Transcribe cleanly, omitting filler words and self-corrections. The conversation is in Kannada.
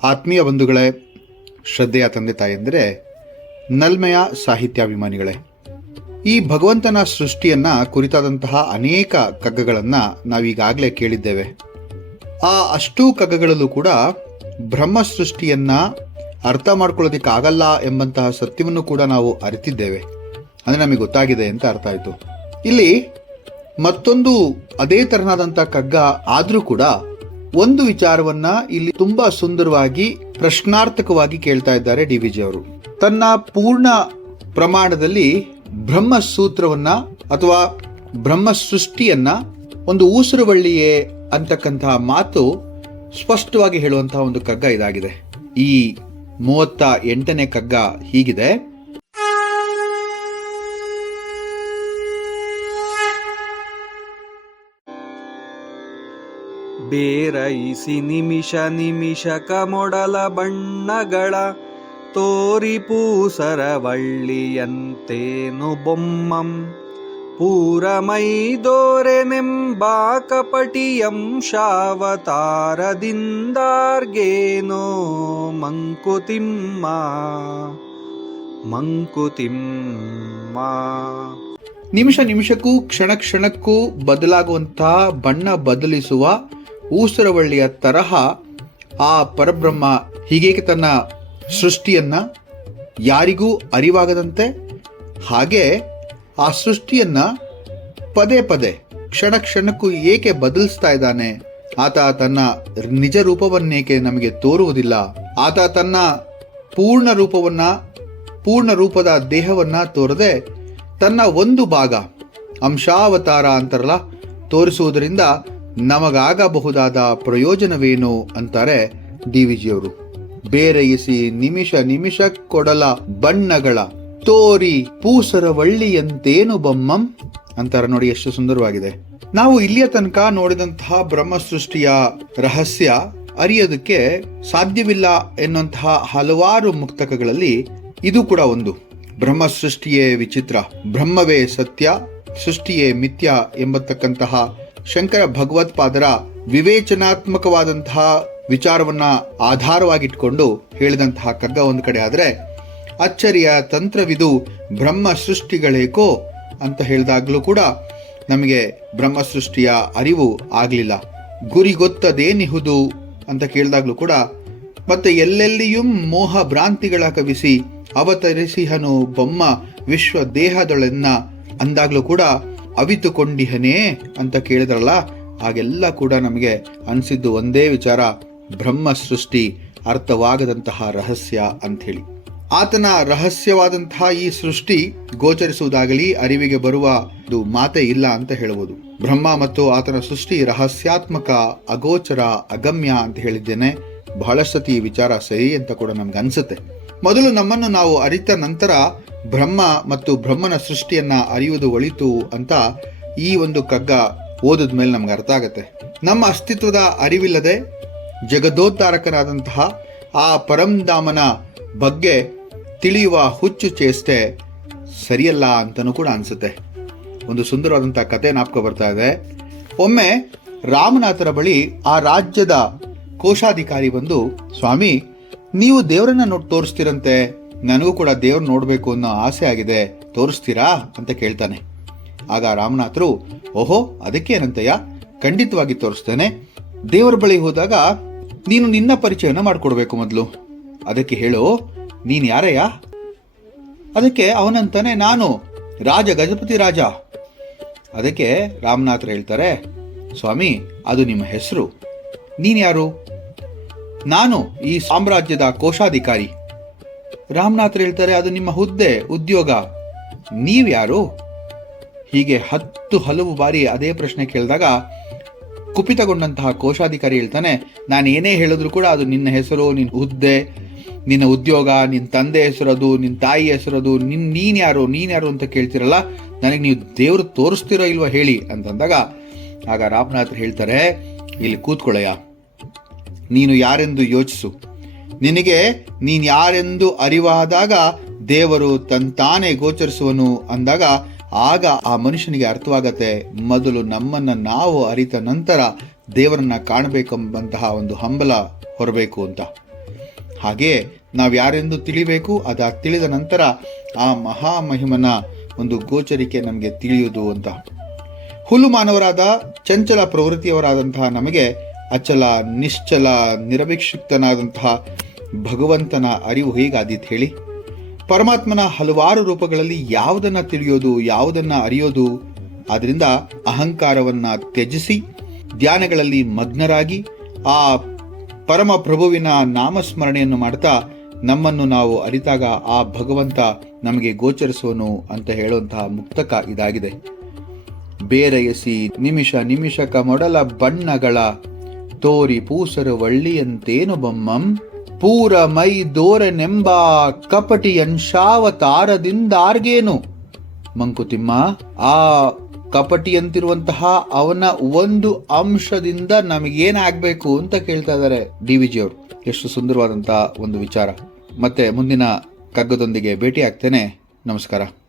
ಆತ್ಮೀಯ ಬಂಧುಗಳೇ, ಶ್ರದ್ಧೆಯ ತಂದೆ ತಾಯಂದಿರೇ, ನಲ್ಮೆಯ ಸಾಹಿತ್ಯಾಭಿಮಾನಿಗಳೇ, ಈ ಭಗವಂತನ ಸೃಷ್ಟಿಯನ್ನ ಕುರಿತಾದಂತಹ ಅನೇಕ ಕಗ್ಗಗಳನ್ನು ನಾವೀಗಾಗಲೇ ಕೇಳಿದ್ದೇವೆ. ಆ ಅಷ್ಟೂ ಕಗ್ಗಗಳಲ್ಲೂ ಕೂಡ ಬ್ರಹ್ಮ ಸೃಷ್ಟಿಯನ್ನ ಅರ್ಥ ಮಾಡ್ಕೊಳ್ಳೋದಕ್ಕಾಗಲ್ಲ ಎಂಬಂತಹ ಸತ್ಯವನ್ನು ಕೂಡ ನಾವು ಅರಿತಿದ್ದೇವೆ. ಅಂದರೆ ನಮಗೆ ಗೊತ್ತಾಗಿದೆ ಅಂತ ಅರ್ಥ ಆಯಿತು. ಇಲ್ಲಿ ಮತ್ತೊಂದು ಅದೇ ತರನಾದಂಥ ಕಗ್ಗ ಆದರೂ ಕೂಡ ಒಂದು ವಿಚಾರವನ್ನ ಇಲ್ಲಿ ತುಂಬಾ ಸುಂದರವಾಗಿ ಪ್ರಶ್ನಾರ್ಥಕವಾಗಿ ಕೇಳ್ತಾ ಇದ್ದಾರೆ ಡಿ.ವಿ.ಜಿ. ಅವರು. ತನ್ನ ಪೂರ್ಣ ಪ್ರಮಾಣದಲ್ಲಿ ಬ್ರಹ್ಮ ಸೂತ್ರವನ್ನ ಅಥವಾ ಬ್ರಹ್ಮ ಸೃಷ್ಟಿಯನ್ನ ಒಂದು ಊಸುರುವಳ್ಳಿಯೇ ಅಂತಕ್ಕಂತಹ ಮಾತು ಸ್ಪಷ್ಟವಾಗಿ ಹೇಳುವಂತಹ ಒಂದು ಕಗ್ಗ ಇದಾಗಿದೆ. ಈ 38ನೇ ಕಗ್ಗ ಹೀಗಿದೆ. ಬೇರೈಸಿ ನಿಮಿಷ ನಿಮಿಷಕ ಮೊಡಲ ಬಣ್ಣಗಳ ತೋರಿ ಪೂಸರವಳ್ಳಿಯಂತೇನು ಬೊಮ್ಮಂ ಪೂರಮೈದೋರೆನೆಂಬಾ ಕಪಟಿಯಂ ಶಾವತಾರದಿಂದಾರ್ಗೇನೋ ಮಂಕುತಿಮ್ಮ ಮಂಕುತಿಮ್ಮ. ನಿಮಿಷ ನಿಮಿಷಕ್ಕೂ ಕ್ಷಣ ಕ್ಷಣಕ್ಕೂ ಬದಲಾಗುವಂತಹ ಬಣ್ಣ ಬದಲಿಸುವ ಊಸರವಳ್ಳಿಯ ತರಹ ಆ ಪರಬ್ರಹ್ಮ ಹೀಗೇಕೆ ತನ್ನ ಸೃಷ್ಟಿಯನ್ನ ಯಾರಿಗೂ ಅರಿವಾಗದಂತೆ ಹಾಗೆ ಆ ಸೃಷ್ಟಿಯನ್ನ ಪದೇ ಪದೇ ಕ್ಷಣ ಕ್ಷಣಕ್ಕೂ ಏಕೆ ಬದಲಿಸ್ತಾ ಇದ್ದಾನೆ? ಆತ ತನ್ನ ನಿಜ ರೂಪವನ್ನೇಕೆ ನಮಗೆ ತೋರುವುದಿಲ್ಲ? ಆತ ತನ್ನ ಪೂರ್ಣ ರೂಪದ ದೇಹವನ್ನ ತೋರದೆ ತನ್ನ ಒಂದು ಭಾಗ ಅಂಶಾವತಾರ ಅಂತಾರಲ್ಲ ತೋರಿಸುವುದರಿಂದ ನಮಗಾಗಬಹುದಾದ ಪ್ರಯೋಜನವೇನು ಅಂತಾರೆ ಡಿ.ವಿ.ಜಿ. ಅವರು. ಬೇರೈಸಿ ನಿಮಿಷ ನಿಮಿಷ ಕೊಡಲ ಬಣ್ಣಗಳ ತೋರಿ ಪೂಸರವಳ್ಳಿಯಂತೇನು ಬೊಮ್ಮಂ ಅಂತಾರ ನೋಡಿ, ಎಷ್ಟು ಸುಂದರವಾಗಿದೆ. ನಾವು ಇಲ್ಲಿಯ ತನಕ ನೋಡಿದಂತಹ ಬ್ರಹ್ಮ ಸೃಷ್ಟಿಯ ರಹಸ್ಯ ಅರಿಯೋದಕ್ಕೆ ಸಾಧ್ಯವಿಲ್ಲ ಎನ್ನುವಂತಹ ಹಲವಾರು ಮುಕ್ತಕಗಳಲ್ಲಿ ಇದು ಕೂಡ ಒಂದು. ಬ್ರಹ್ಮ ಸೃಷ್ಟಿಯೇ ವಿಚಿತ್ರ, ಬ್ರಹ್ಮವೇ ಸತ್ಯ, ಸೃಷ್ಟಿಯೇ ಮಿಥ್ಯ ಎಂಬತಕ್ಕಂತಹ ಶಂಕರ ಭಗವತ್ಪಾದರ ವಿವೇಚನಾತ್ಮಕವಾದಂತಹ ವಿಚಾರವನ್ನ ಆಧಾರವಾಗಿಟ್ಕೊಂಡು ಹೇಳಿದಂತಹ ಕಗ್ಗ ಒಂದು ಕಡೆ ಆದರೆ, ಅಚ್ಚರಿಯ ತಂತ್ರವಿದು ಬ್ರಹ್ಮ ಸೃಷ್ಟಿಗಳೇಕೋ ಅಂತ ಹೇಳಿದಾಗಲೂ ಕೂಡ ನಮಗೆ ಬ್ರಹ್ಮ ಸೃಷ್ಟಿಯ ಅರಿವು ಆಗಲಿಲ್ಲ. ಗುರಿ ಗೊತ್ತದೇನಿಹುದು ಅಂತ ಕೇಳಿದಾಗಲೂ ಕೂಡ, ಮತ್ತೆ ಎಲ್ಲೆಲ್ಲಿಯೂ ಮೋಹ ಭ್ರಾಂತಿಗಳ ಕವಿಸಿ ಅವತರಿಸಿಹನು ಬೊಮ್ಮ ವಿಶ್ವ ದೇಹದೊಳೆನ್ನ ಅಂದಾಗ್ಲೂ ಕೂಡ ಅವಿತುಕೊಂಡಿಹನೇ ಅಂತ ಕೇಳಿದ್ರಲ್ಲ, ಆಗೆಲ್ಲ ಕೂಡ ನಮಗೆ ಅನಿಸಿದ್ದು ಒಂದೇ ವಿಚಾರ, ಬ್ರಹ್ಮ ಸೃಷ್ಟಿ ಅರ್ಥವಾಗದಂತಹ ರಹಸ್ಯ ಅಂಥೇಳಿ. ಆತನ ರಹಸ್ಯವಾದಂತಹ ಈ ಸೃಷ್ಟಿ ಗೋಚರಿಸುವುದಾಗಲಿ ಅರಿವಿಗೆ ಬರುವ ಮಾತೇ ಇಲ್ಲ ಅಂತ ಹೇಳಬಹುದು. ಬ್ರಹ್ಮ ಮತ್ತು ಆತನ ಸೃಷ್ಟಿ ರಹಸ್ಯಾತ್ಮಕ, ಅಗೋಚರ, ಅಗಮ್ಯ ಅಂತ ಹೇಳಿದ್ದೇನೆ. ಬಹಳಷ್ಟು ಈ ವಿಚಾರ ಸರಿ ಅಂತ ಕೂಡ ನಮ್ಗೆ ಅನ್ಸುತ್ತೆ. ಮೊದಲು ನಮ್ಮನ್ನು ನಾವು ಅರಿತ ನಂತರ ಬ್ರಹ್ಮ ಮತ್ತು ಬ್ರಹ್ಮನ ಸೃಷ್ಟಿಯನ್ನ ಅರಿಯುವುದು ಒಳಿತು ಅಂತ ಈ ಒಂದು ಕಗ್ಗ ಓದಿದ ಮೇಲೆ ನಮ್ಗೆ ಅರ್ಥ ಆಗತ್ತೆ. ನಮ್ಮ ಅಸ್ತಿತ್ವದ ಅರಿವಿಲ್ಲದೆ ಜಗದೋದ್ಧಾರಕನಾದಂತಹ ಆ ಪರಂಧಾಮನ ಬಗ್ಗೆ ತಿಳಿಯುವ ಹುಚ್ಚು ಚೇಷ್ಟೆ ಸರಿಯಲ್ಲ ಅಂತನೂ ಕೂಡ ಅನ್ಸುತ್ತೆ. ಒಂದು ಸುಂದರವಾದಂತಹ ಕತೆ ಜ್ಞಾಪಕ ಬರ್ತಾ ಇದೆ. ಒಮ್ಮೆ ರಾಮನಾಥರ ಬಳಿ ಆ ರಾಜ್ಯದ ಕೋಶಾಧಿಕಾರಿ ಬಂದು, ಸ್ವಾಮಿ, ನೀವು ದೇವರನ್ನ ತೋರಿಸ್ತೀರಂತೆ, ನನಗೂ ಕೂಡ ದೇವ್ರ ನೋಡ್ಬೇಕು ಅನ್ನೋ ಆಸೆ ಆಗಿದೆ, ತೋರಿಸ್ತೀರಾ ಅಂತ ಕೇಳ್ತಾನೆ. ಆಗ ರಾಮನಾಥರು, ಓಹೋ, ಅದಕ್ಕೇನಂತಯ್ಯ, ಖಂಡಿತವಾಗಿ ತೋರಿಸ್ತೇನೆ. ದೇವರ ಬಳಿ ಹೋದಾಗ ನೀನು ನಿನ್ನ ಪರಿಚಯನ ಮಾಡಿಕೊಡ್ಬೇಕು ಮೊದಲು. ಅದಕ್ಕೆ ಹೇಳು, ನೀನ್ ಯಾರಯ್ಯ? ಅದಕ್ಕೆ ಅವನಂತಾನೆ, ನಾನು ರಾಜ, ಗಜಪತಿ ರಾಜ. ಅದಕ್ಕೆ ರಾಮನಾಥರು ಹೇಳ್ತಾರೆ, ಸ್ವಾಮಿ, ಅದು ನಿಮ್ಮ ಹೆಸರು, ನೀನ್ ಯಾರು? ನಾನು ಈ ಸಾಮ್ರಾಜ್ಯದ ಕೋಶಾಧಿಕಾರಿ. ರಾಮನಾಥರು ಹೇಳ್ತಾರೆ, ಅದು ನಿಮ್ಮ ಹುದ್ದೆ, ಉದ್ಯೋಗ, ನೀವ್ಯಾರು? ಹೀಗೆ ಹಲವು ಬಾರಿ ಅದೇ ಪ್ರಶ್ನೆ ಕೇಳಿದಾಗ ಕುಪಿತಗೊಂಡಂತಹ ಕೋಶಾಧಿಕಾರಿ ಹೇಳ್ತಾನೆ, ನಾನು ಏನೇ ಹೇಳಿದ್ರು ಕೂಡ ಅದು ನಿನ್ನ ಹೆಸರು, ನಿನ್ನ ಹುದ್ದೆ, ನಿನ್ನ ಉದ್ಯೋಗ, ನಿನ್ನ ತಂದೆ ಹೆಸರದು, ನಿನ್ನ ತಾಯಿ ಹೆಸರದು, ನೀನ್ ಯಾರು ಅಂತ ಕೇಳ್ತಿರಲ್ಲ, ನನಗೆ ನೀವು ದೇವರು ತೋರಿಸ್ತಿರೋ ಇಲ್ವಾ ಹೇಳಿ ಅಂತಂದಾಗ ಆಗ ರಾಮನಾಥರು ಹೇಳ್ತಾರೆ, ಇಲ್ಲಿ ಕೂತ್ಕೊಳ್ಳಯ್ಯ, ನೀನು ಯಾರೆಂದು ಯೋಚಿಸು. ನಿನಗೆ ನೀನ್ ಯಾರೆಂದು ಅರಿವಾದಾಗ ದೇವರು ತಂತಾನೇ ಗೋಚರಿಸುವನು ಅಂದಾಗ ಆಗ ಆ ಮನುಷ್ಯನಿಗೆ ಅರ್ಥವಾಗತ್ತೆ, ಮೊದಲು ನಮ್ಮನ್ನ ನಾವು ಅರಿತ ನಂತರ ದೇವರನ್ನ ಕಾಣಬೇಕೆಂಬಂತಹ ಒಂದು ಹಂಬಲ ಹೊರಬೇಕು ಅಂತ. ಹಾಗೆಯೇ ನಾವು ಯಾರೆಂದು ತಿಳಿಬೇಕು, ಅದ ತಿಳಿದ ನಂತರ ಆ ಮಹಾಮಹಿಮನ ಒಂದು ಗೋಚರಿಕೆ ನಮಗೆ ತಿಳಿಯುವುದು ಅಂತ. ಹುಲ್ಲು ಮಾನವರಾದ ಚಂಚಲ ಪ್ರವೃತ್ತಿಯವರಾದಂತಹ ನಮಗೆ ಅಚಲ, ನಿಶ್ಚಲ, ನಿರಭಿಕ್ಷಿಪ್ತನಾದಂತಹ ಭಗವಂತನ ಅರಿವು ಹೇಗಾದೀತು ಹೇಳಿ? ಪರಮಾತ್ಮನ ಹಲವಾರು ರೂಪಗಳಲ್ಲಿ ಯಾವುದನ್ನ ತಿಳಿಯೋದು, ಯಾವುದನ್ನ ಅರಿಯೋದು? ಆದ್ರಿಂದ ಅಹಂಕಾರವನ್ನ ತ್ಯಜಿಸಿ ಧ್ಯಾನಗಳಲ್ಲಿ ಮಗ್ನರಾಗಿ ಆ ಪರಮ ಪ್ರಭುವಿನ ನಾಮಸ್ಮರಣೆಯನ್ನು ಮಾಡ್ತಾ ನಮ್ಮನ್ನು ನಾವು ಅರಿತಾಗ ಆ ಭಗವಂತ ನಮಗೆ ಗೋಚರಿಸುವನು ಅಂತ ಹೇಳುವಂತಹ ಮುಕ್ತಕ ಇದಾಗಿದೆ. ಬೇರಯಸಿ ನಿಮಿಷ ನಿಮಿಷಕ ಮೊಡಲ ಬಣ್ಣಗಳ ತೋರಿ ಪೂಸರು ವಳ್ಳಿಯಂತೇನು ಬೊಮ್ಮಂ ಪೂರ ಮೈ ದೋರೆನೆಂಬ ಕಪಟಿಯನ್ಶಾವತಾರದಿಂದಾರ್ಗೇನು. ಮಂಕುತಿಮ್ಮ, ಆ ಕಪಟಿಯಂತಿರುವಂತಹ ಅವನ ಒಂದು ಅಂಶದಿಂದ ನಮಗೇನಾಗಬೇಕು ಅಂತ ಕೇಳ್ತಾ ಇದ್ದಾರೆ DVG ಅವರು. ಎಷ್ಟು ಸುಂದರವಾದಂತಹ ಒಂದು ವಿಚಾರ. ಮತ್ತೆ ಮುಂದಿನ ಕಗ್ಗದೊಂದಿಗೆ ಭೇಟಿ ಆಗ್ತೇನೆ. ನಮಸ್ಕಾರ.